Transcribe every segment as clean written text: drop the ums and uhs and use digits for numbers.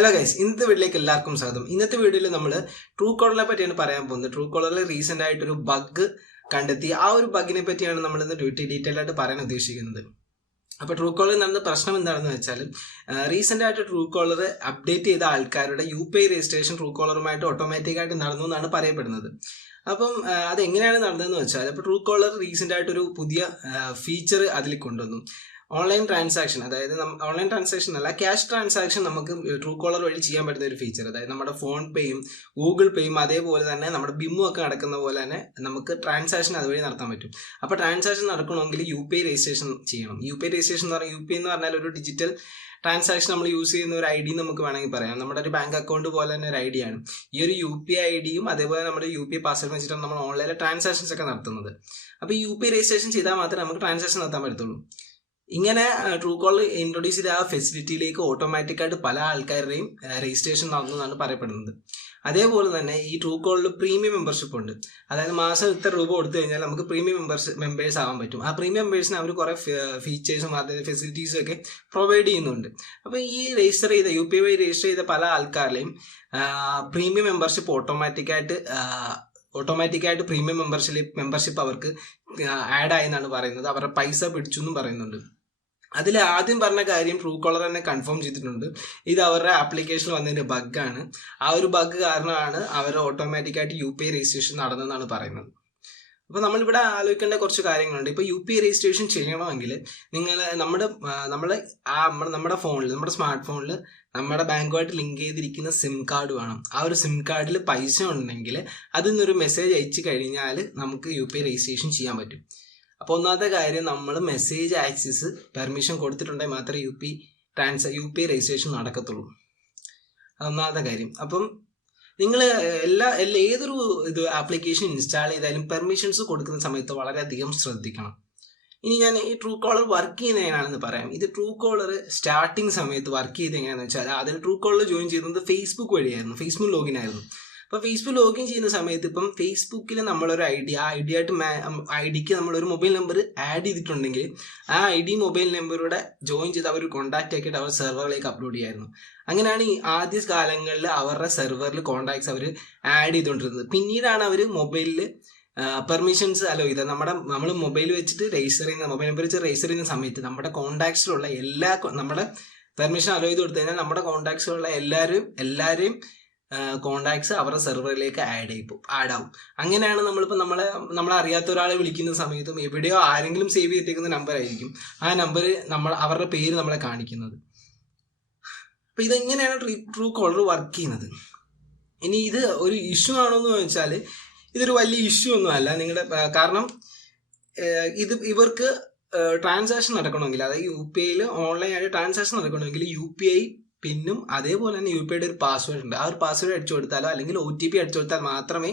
Hello guys, ഇന്നത്തെ വീഡിയോയിലേക്ക് എല്ലാവർക്കും സ്വാഗതം. ഇന്നത്തെ വീഡിയോയിൽ നമ്മൾ ട്രൂ കോളറിനെ പറ്റിയാണ് പറയാൻ പോകുന്നത്. ട്രൂ കോളറിൽ റീസെന്റ് ആയിട്ടൊരു ബഗ് കണ്ടെത്തി. ആ ഒരു ബഗിനെ പറ്റിയാണ് നമ്മൾ ഇന്ന് ഡീറ്റെയിൽ ആയിട്ട് പറയാൻ ഉദ്ദേശിക്കുന്നത്. അപ്പോൾ ട്രൂ കോളറിൽ നടന്ന പ്രശ്നം എന്താണെന്ന് വെച്ചാൽ, റീസെന്റ് ആയിട്ട് ട്രൂ കോളർ അപ്ഡേറ്റ് ചെയ്ത ആൾക്കാരുടെ UPI രജിസ്ട്രേഷൻ ട്രൂ കോളറുമായിട്ട് ഓട്ടോമാറ്റിക്കായിട്ട് നടന്നു എന്നാണ് പറയപ്പെടുന്നത്. അപ്പം അതെങ്ങനെയാണ് നടന്നതെന്ന് വെച്ചാൽ, ഇപ്പോൾ ട്രൂ കോളർ റീസെന്റ് ആയിട്ടൊരു പുതിയ ഫീച്ചർ അതിൽ കൊണ്ടുവന്നു. ഓൺലൈൻ ട്രാൻസാക്ഷൻ, അതായത് ഓൺലൈൻ ട്രാൻസാക്ഷൻ അല്ല, ക്യാഷ് ട്രാൻസാക്ഷൻ നമുക്ക് ട്രൂ കോളർ വഴി ചെയ്യാൻ പറ്റുന്ന ഒരു ഫീച്ചർ. അതായത് നമ്മുടെ ഫോൺ പേയും ഗൂഗിൾ പേയും അതേപോലെ തന്നെ നമ്മുടെ ബിമ്മും ഒക്കെ നടക്കുന്ന പോലെ തന്നെ നമുക്ക് ട്രാൻസാക്ഷൻ അതുവഴി നടത്താൻ പറ്റും. അപ്പോൾ ട്രാൻസാക്ഷൻ നടക്കണമെങ്കിൽ UPI രജിസ്ട്രേഷൻ ചെയ്യണം. UPI രജിസ്ട്രേഷൻ എന്ന് പറഞ്ഞാൽ, UPI എന്ന് പറഞ്ഞാൽ ഒരു ഡിജിറ്റൽ ട്രാൻസാക്ഷൻ നമ്മൾ യൂസ് ചെയ്യുന്ന ഒരു ID നമുക്ക് വേണമെങ്കിൽ പറയാം. നമ്മുടെ ഒരു ബാങ്ക് അക്കൗണ്ട് പോലെ തന്നെ ഒരു ID ആണ്. ഈ ഒരു UPI IDയും അതേപോലെ നമ്മുടെ UPI പാസ്വേഡ് വെച്ചിട്ടാണ് നമ്മൾ ഓൺലൈനിൽ ട്രാൻസാക്ഷൻസ് ഒക്കെ നടത്തുന്നത്. അപ്പോൾ ഈ UPI രജിസ്ട്രേഷൻ ചെയ്താൽ മാത്രമേ നമുക്ക് ട്രാൻസാക്ഷൻ നടത്താൻ പറ്റത്തുള്ളൂ. ഇങ്ങനെ ട്രൂ കോളർ ഇൻട്രൊഡ്യൂസ് ചെയ്ത ആ ഫെസിലിറ്റിയിലേക്ക് ഓട്ടോമാറ്റിക്കായിട്ട് പല ആൾക്കാരുടെയും രജിസ്ട്രേഷൻ നടന്നതാണ് പറയപ്പെടുന്നത്. അതേപോലെ തന്നെ ഈ ട്രൂ കോളറിൽ പ്രീമിയം മെമ്പർഷിപ്പ് ഉണ്ട്. അതായത് മാസം ഇത്ര രൂപ കൊടുത്തു കഴിഞ്ഞാൽ നമുക്ക് പ്രീമിയം മെമ്പേഴ്സ് ആവാൻ പറ്റും. ആ പ്രീമിയം മെമ്പേഴ്സിന് അവർ കുറേ ഫീച്ചേഴ്സും അതായത് ഫെസിലിറ്റീസും ഒക്കെ പ്രൊവൈഡ് ചെയ്യുന്നുണ്ട്. അപ്പോൾ ഈ രജിസ്റ്റർ ചെയ്ത UPI വഴി രജിസ്റ്റർ ചെയ്ത പല ആൾക്കാരുടെയും പ്രീമിയം മെമ്പർഷിപ്പ് ഓട്ടോമാറ്റിക്കായിട്ട് പ്രീമിയം മെമ്പർഷിപ്പ് അവർക്ക് ആഡ് ആയെന്നാണ് പറയുന്നത്. അവരുടെ പൈസ പിടിച്ചു എന്നും പറയുന്നുണ്ട്. അതിൽ ആദ്യം പറഞ്ഞ കാര്യം ട്രൂ കോളർ തന്നെ കൺഫേം ചെയ്തിട്ടുണ്ട്. ഇത് അവരുടെ ആപ്ലിക്കേഷനിൽ വന്നതിൻ്റെ ബഗ്ഗാണ്. ആ ഒരു ബഗ് കാരണമാണ് അവർ ഓട്ടോമാറ്റിക്കായിട്ട് UPI രജിസ്ട്രേഷൻ നടന്നതെന്നാണ് പറയുന്നത്. അപ്പോൾ നമ്മളിവിടെ ആലോചിക്കേണ്ട കുറച്ച് കാര്യങ്ങളുണ്ട്. ഇപ്പോൾ UPI രജിസ്ട്രേഷൻ ചെയ്യണമെങ്കിൽ നമ്മുടെ ഫോണിൽ, നമ്മുടെ സ്മാർട്ട് ഫോണിൽ നമ്മുടെ ബാങ്കുമായിട്ട് ലിങ്ക് ചെയ്തിരിക്കുന്ന സിം കാർഡ് വേണം. ആ ഒരു സിം കാർഡിൽ പൈസ ഉണ്ടെങ്കിൽ അതിൽ നിന്നൊരു മെസ്സേജ് അയച്ചു കഴിഞ്ഞാൽ നമുക്ക് UPI രജിസ്ട്രേഷൻ ചെയ്യാൻ പറ്റും. അപ്പോൾ ഒന്നാമത്തെ കാര്യം, നമ്മൾ മെസ്സേജ് ആക്സസ് പെർമിഷൻ കൊടുത്തിട്ടുണ്ടെങ്കിൽ മാത്രമേ UPI രജിസ്ട്രേഷൻ നടക്കത്തുള്ളൂ. അതൊന്നാമത്തെ കാര്യം. അപ്പം നിങ്ങൾ ഏതൊരു ആപ്ലിക്കേഷൻ ഇൻസ്റ്റാൾ ചെയ്താലും പെർമിഷൻസ് കൊടുക്കുന്ന സമയത്ത് വളരെയധികം ശ്രദ്ധിക്കണം. ഇനി ഞാൻ ഈ ട്രൂ കോളർ വർക്ക് ചെയ്യുന്നത് എങ്ങനെയാണെന്ന് പറയാം. ഇത് ട്രൂ കോളർ സ്റ്റാർട്ടിങ് സമയത്ത് വർക്ക് ചെയ്ത് എങ്ങനെയാണെന്ന് വെച്ചാൽ, അതിൽ ട്രൂ കോളർ ജോയിൻ ചെയ്യുന്നത് ഫേസ്ബുക്ക് വഴിയായിരുന്നു. ഫേസ്ബുക്ക് ലോഗിൻ ആയിരുന്നു. അപ്പോൾ ഫേസ്ബുക്ക് ലോഗിൻ ചെയ്യുന്ന സമയത്ത് ഇപ്പം ഫേസ്ബുക്കിൽ നമ്മളൊരു ഐഡിക്ക് നമ്മളൊരു മൊബൈൽ നമ്പർ ആഡ് ചെയ്തിട്ടുണ്ടെങ്കിൽ ആ ID മൊബൈൽ നമ്പറൂടെ ജോയിൻ ചെയ്ത് അവർ കോൺടാക്റ്റ് ആക്കിയിട്ട് അവർ സെർവറിലേക്ക് അപ്ലോഡ് ചെയ്യായിരുന്നു. അങ്ങനെയാണ് ഈ ആദ്യ കാലങ്ങളിൽ അവരുടെ സെർവറിൽ കോൺടാക്ട്സ് അവർ ആഡ് ചെയ്തുകൊണ്ടിരുന്നത്. പിന്നീടാണ് അവർ മൊബൈലിൽ പെർമിഷൻസ് അലോ ചെയ്ത് നമ്മൾ മൊബൈൽ വെച്ചിട്ട് മൊബൈൽ നമ്പർ വെച്ച് രജിസ്റ്റർ ചെയ്യുന്ന സമയത്ത് നമ്മുടെ കോൺടാക്ട്സിലുള്ള നമ്മുടെ പെർമിഷൻ അലോ ചെയ്ത് കൊടുത്തു കഴിഞ്ഞാൽ നമ്മുടെ കോൺടാക്ട്സിലുള്ള എല്ലാവരെയും കോണ്ടാക്ട്സ് അവരുടെ സെർവറിലേക്ക് ആഡ് ആവും. അങ്ങനെയാണ് നമ്മളിപ്പോൾ നമ്മളെ അറിയാത്ത ഒരാളെ വിളിക്കുന്ന സമയത്തും എവിടെയോ ആരെങ്കിലും സേവ് ചെയ്തിരിക്കുന്ന നമ്പർ ആയിരിക്കും ആ നമ്പർ അവരുടെ പേര് നമ്മളെ കാണിക്കുന്നത്. അപ്പോൾ ഇതെങ്ങനെയാണ് ട്രൂ കോളർ വർക്ക് ചെയ്യുന്നത്? ഇനി ഇത് ഒരു ഇഷ്യൂ ആണോ എന്ന് ചോദിച്ചാൽ ഇതൊരു വലിയ ഇഷ്യൂ ഒന്നും അല്ല. കാരണം ഇവർക്ക് ട്രാൻസാക്ഷൻ നടക്കണമെങ്കിൽ, അതായത് UPIയിൽ ഓൺലൈനായിട്ട് ട്രാൻസാക്ഷൻ നടക്കണമെങ്കിൽ UPI പിന്നും അതേപോലെ തന്നെ UPIയുടെ ഒരു പാസ്വേഡ് ഉണ്ട്. ആ ഒരു പാസ്വേഡ് അടിച്ചു കൊടുത്താലോ അല്ലെങ്കിൽ OTP അടിച്ചു കൊടുത്താൽ മാത്രമേ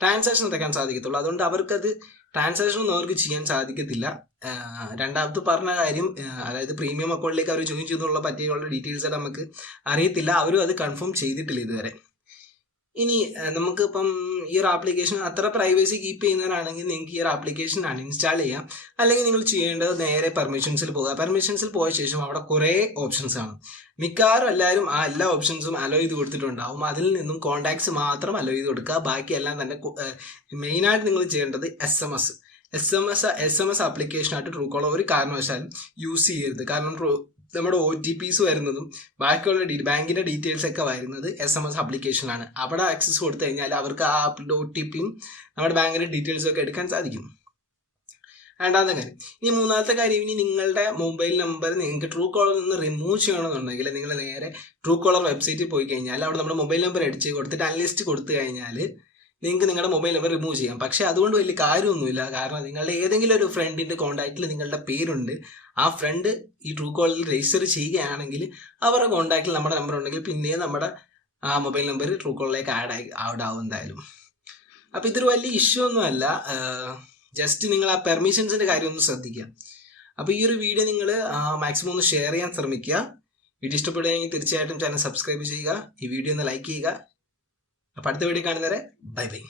ട്രാൻസാക്ഷൻ നടക്കാൻ സാധിക്കത്തുള്ളൂ. അതുകൊണ്ട് അവർക്കത് ട്രാൻസാക്ഷൻ ഒന്നും അവർക്ക് ചെയ്യാൻ സാധിക്കത്തില്ല. രണ്ടാമത്തെ പറഞ്ഞ കാര്യം, അതായത് പ്രീമിയം അക്കൗണ്ടിലേക്ക് അവർ ജോയിൻ ചെയ്തുള്ള പറ്റിയുള്ള ഡീറ്റെയിൽസ് നമുക്ക് അറിയത്തില്ല. അവരും അത് കൺഫേം ചെയ്തിട്ടില്ല ഇതുവരെ. ഇനി നമുക്കിപ്പം ഈ ഒരു ആപ്ലിക്കേഷൻ അത്ര പ്രൈവസി കീപ്പ് ചെയ്യുന്നവരാണെങ്കിൽ നിങ്ങൾക്ക് ഈ ഒരു ആപ്ലിക്കേഷൻ അൺഇൻസ്റ്റാൾ ചെയ്യാം. അല്ലെങ്കിൽ നിങ്ങൾ ചെയ്യേണ്ടത് നേരെ പെർമിഷൻസിൽ പോകുക. പെർമിഷൻസിൽ പോയ ശേഷം അവിടെ കുറേ ഓപ്ഷൻസ് ആണ്. മിക്കവാറും എല്ലാവരും ആ എല്ലാ ഓപ്ഷൻസും അലോ ചെയ്ത് കൊടുത്തിട്ടുണ്ടാവും. അതിൽ നിന്നും കോൺടാക്ട്സ് മാത്രം അലോ ചെയ്ത് കൊടുക്കുക. ബാക്കിയെല്ലാം തന്നെ മെയിനായിട്ട് നിങ്ങൾ ചെയ്യേണ്ടത് SMS ആപ്ലിക്കേഷനായിട്ട് ട്രൂ കോളർ ഒരു കാരണവശാലും യൂസ് ചെയ്യരുത്. കാരണം നമ്മുടെ OTPs വരുന്നതും ബാക്കിയുള്ള ബാങ്കിൻ്റെ ഡീറ്റെയിൽസ് ഒക്കെ വരുന്നത് SMS ആപ്ലിക്കേഷനാണ്. അവിടെ ആക്സസ് കൊടുത്തു കഴിഞ്ഞാൽ അവർക്ക് ആ OTPയും നമ്മുടെ ബാങ്കിൻ്റെ ഡീറ്റെയിൽസും ഒക്കെ എടുക്കാൻ സാധിക്കും. രണ്ടാമത്തെ കാര്യം. ഇനി മൂന്നാമത്തെ കാര്യം, ഇനി നിങ്ങളുടെ മൊബൈൽ നമ്പർ നിങ്ങൾക്ക് ട്രൂ കോളറിൽ നിന്ന് റിമൂവ് ചെയ്യണമെന്നുണ്ടെങ്കിൽ നിങ്ങൾ നേരെ ട്രൂ കോളർ വെബ്സൈറ്റിൽ പോയി കഴിഞ്ഞാൽ അവിടെ നമ്മുടെ മൊബൈൽ നമ്പർ അടിച്ച് കൊടുത്തിട്ട് അൺലിസ്റ്റ് കൊടുത്തു കഴിഞ്ഞാൽ നിങ്ങൾക്ക് നിങ്ങളുടെ മൊബൈൽ നമ്പർ റിമൂവ് ചെയ്യാം. പക്ഷേ അതുകൊണ്ട് വലിയ കാര്യമൊന്നുമില്ല. കാരണം നിങ്ങളുടെ ഏതെങ്കിലും ഒരു ഫ്രണ്ടിൻ്റെ കോൺടാക്റ്റിൽ നിങ്ങളുടെ പേരുണ്ട്, ആ ഫ്രണ്ട് ഈ ട്രൂ കോളറിൽ രജിസ്റ്റർ ചെയ്യുകയാണെങ്കിൽ അവരുടെ കോൺടാക്റ്റിൽ നമ്മുടെ നമ്പർ ഉണ്ടെങ്കിൽ പിന്നെ നമ്മുടെ ആ മൊബൈൽ നമ്പർ ട്രൂ കോളറിലേക്ക് ആഡ് ആവും എന്തായാലും. അപ്പോൾ ഇതൊരു വലിയ ഇഷ്യൂ ഒന്നുമല്ല. ജസ്റ്റ് നിങ്ങൾ ആ പെർമിഷൻസിൻ്റെ കാര്യം ഒന്ന് ശ്രദ്ധിക്കുക. അപ്പോൾ ഈ ഒരു വീഡിയോ നിങ്ങൾ മാക്സിമം ഒന്ന് ഷെയർ ചെയ്യാൻ ശ്രമിക്കുക. വീഡിയോ ഇഷ്ടപ്പെടുകയാണെങ്കിൽ തീർച്ചയായിട്ടും ചാനൽ സബ്സ്ക്രൈബ് ചെയ്യുക. ഈ വീഡിയോ ഒന്ന് ലൈക്ക് ചെയ്യുക. അപ്പോൾ അടുത്ത വീഡിയോ കാണുന്നവരെ ബൈ ബൈ.